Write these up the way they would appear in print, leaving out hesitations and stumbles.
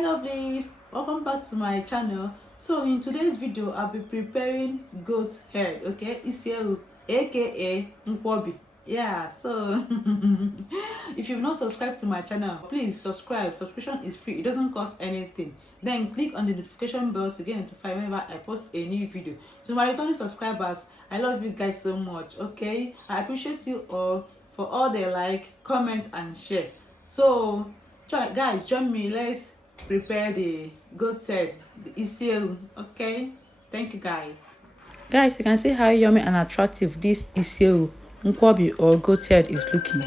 Hi lovelies, welcome back to my channel. So in today's video I'll be preparing goat head, okay, ISI EWU aka Nkwobi. Yeah, so if you've not subscribed to my channel, please subscribe. Subscription is free, it doesn't cost anything. Then click on the notification bell to get notified whenever I post a new video. To my returning subscribers, I love you guys so much, okay? I appreciate you all for all the like, comment and share. So guys, join me, let's prepare the goat head, the ISI EWU, okay? Thank you guys. Guys, you can see how yummy and attractive this ISI EWU Nkwobi or goat head is looking.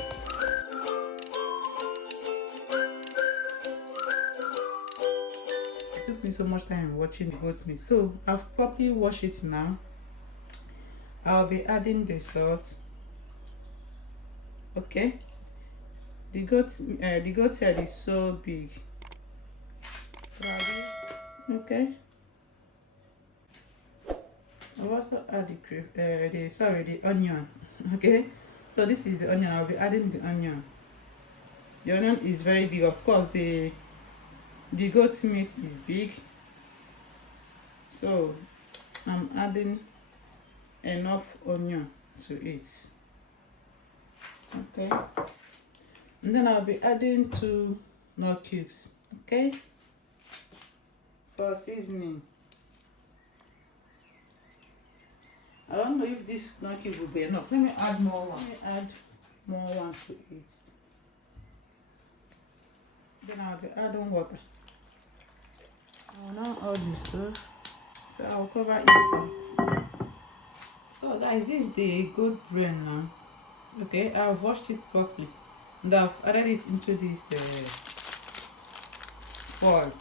It took me so much time watching the goat meat, so I've properly washed it now. I'll be adding the salt, okay? The goat head is so big. Okay. I'll also add the onion. Okay. So this is the onion. I'll be adding the onion. The onion is very big. Of course, the goat meat is big. So I'm adding enough onion to it. Okay. And then I'll be adding 2 knorr cubes. Okay. For seasoning. I don't know if this knorr cube will be enough. Let me add more one. Let me add more one to it. Then I'll be adding water. I'll now add this stuff. So I'll cover it. So guys, this is the goat brain now. Okay, I've washed it properly and I've added it into this bowl.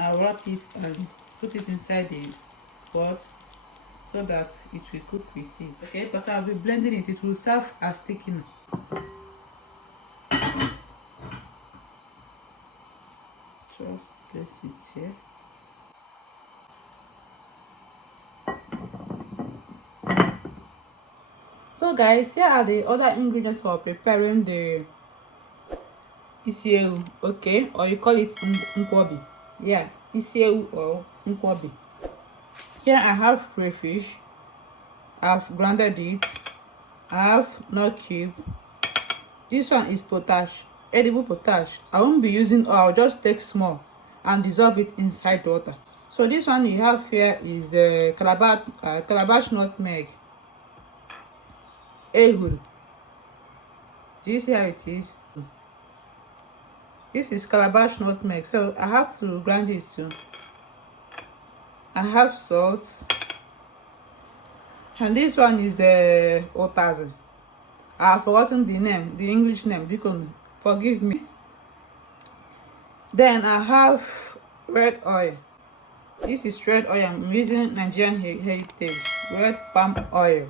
I'll wrap it and put it inside the pot so that it will cook with it. Okay, because I'll be blending it, it will serve as thickener. Just place it here. So guys, here are the other ingredients for preparing the ISI EWU, okay, or you call it Nkwobi. Yeah, ISI EWU or Nkwobi. Here I have crayfish. I've grounded it. I have knorr cube. This one is pottash, edible pottash. I won't be using oil. I'll just take small and dissolve it inside water. So this one you have here is calabash nutmeg, ehuru. Do you see how it is? This is calabash nutmeg, so I have to grind it too. I have salt, and this one is pottash. I have forgotten the name, the English name, because forgive me. Then I have red oil. This is red oil. I'm using Nigerian heritage red palm oil.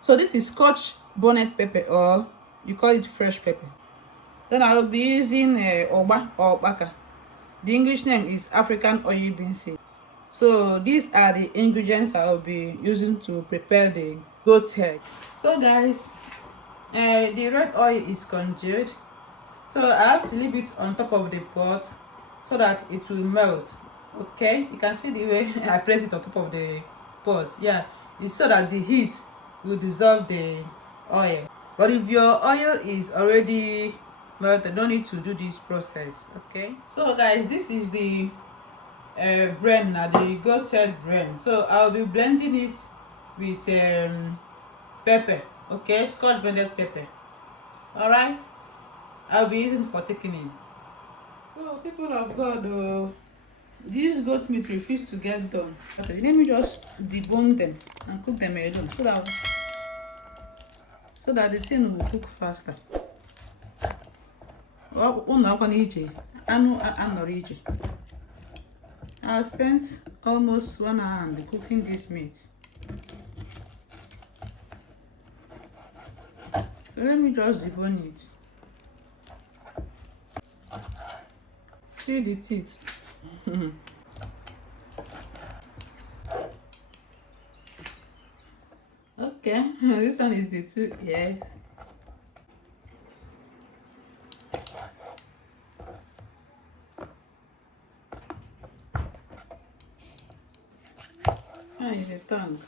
So this is scotch bonnet pepper, or you call it fresh pepper. Then I will be using oba or baka. The English name is African oil bean seed. So these are the ingredients I will be using to prepare the goat head. So guys, the red oil is congealed, so I have to leave it on top of the pot so that it will melt. Okay, you can see the way I place it on top of the pot. Yeah, it's so that the heat will dissolve the oil. But if your oil is already melted, don't need to do this process. Okay, so guys, this is the brain now, the goat head brain. So I'll be blending it with pepper, okay, scotch bonnet pepper. All right, I'll be using for thickening. So people of God, this goat meat refuse to get done. Okay, let me just debone them and cook them alone so that the thing will cook faster. I spent almost 1 hour cooking this meat. So let me just debone it. See the teeth. Okay, this one is the two, yes. one is a tongue.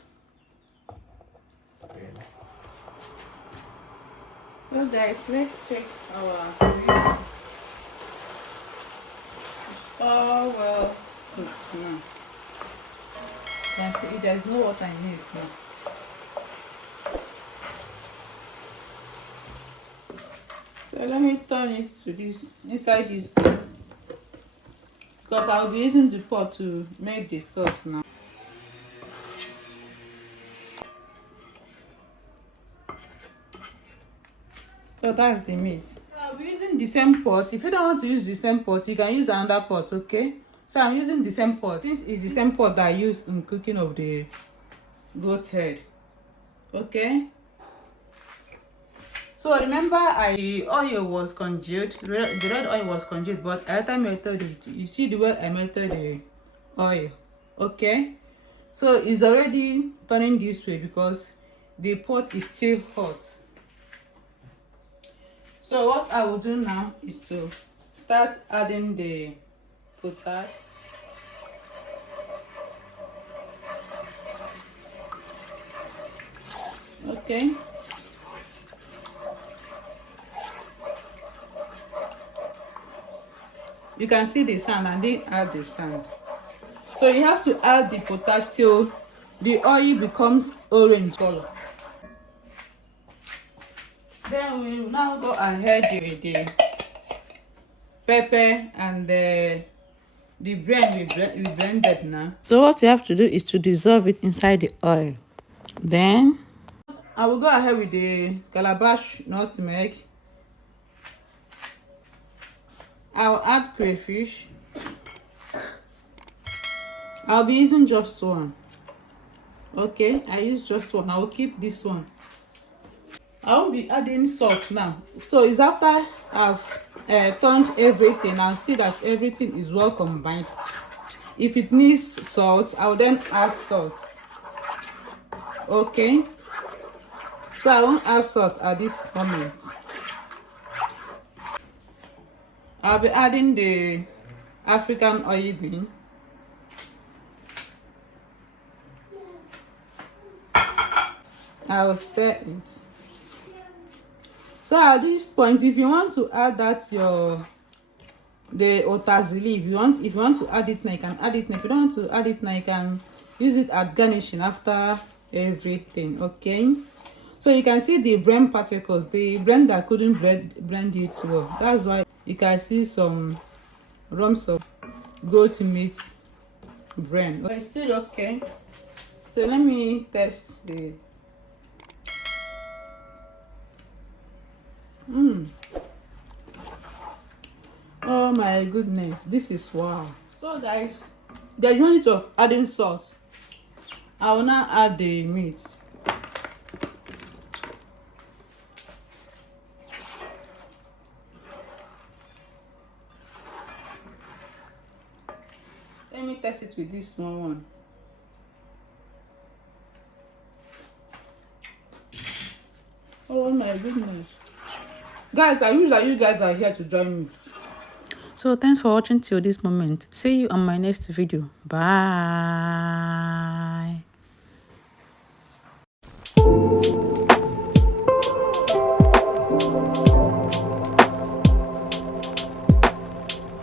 So guys, let's check our meat. It's all well cooked now. There's no water in it now. So let me turn it to this inside this bowl, because I'll be using the pot to make the sauce now. So that's the meat. I'll be using the same pot. If you don't want to use the same pot, you can use another pot, okay? So I'm using the same pot, since it's the same pot that I used in cooking of the goat head. Okay? So remember, the oil was congealed, the red oil was congealed, but at the time I melted it, you see the way I melted the oil. Okay? So it's already turning this way because the pot is still hot. So what I will do now is to start adding the pottash. Okay. You can see the sand and then add the sand. So you have to add the pottash till the oil becomes orange color. Then we will now go ahead with the pepper and the blend we blended now. So what you have to do is to dissolve it inside the oil. Then I will go ahead with the calabash nutmeg. I'll add crayfish. I'll be using just one. Okay, I use just one. I will keep this one. I will be adding salt now. So it's after I've turned everything and see that everything is well combined. If it needs salt, I will then add salt. Okay, so I won't add salt at this moment. I'll be adding the African oil bean. I'll stir it. So at this point, if you want to add that the otazili, if you want to add it now, you can add it now. If you don't want to add it now, you can use it at garnishing after everything. Okay, so you can see the blend particles. The blender couldn't blend it well. That's why you can see some lumps of goat meat blend, but it's still okay. So let me test the oh my goodness, this is wow. So guys, there's no need of adding salt. I will now add the meat. Let me test it with this small one. Oh my goodness. Guys, I wish that you guys are here to join me. So thanks for watching till this moment. See you on my next video. Bye.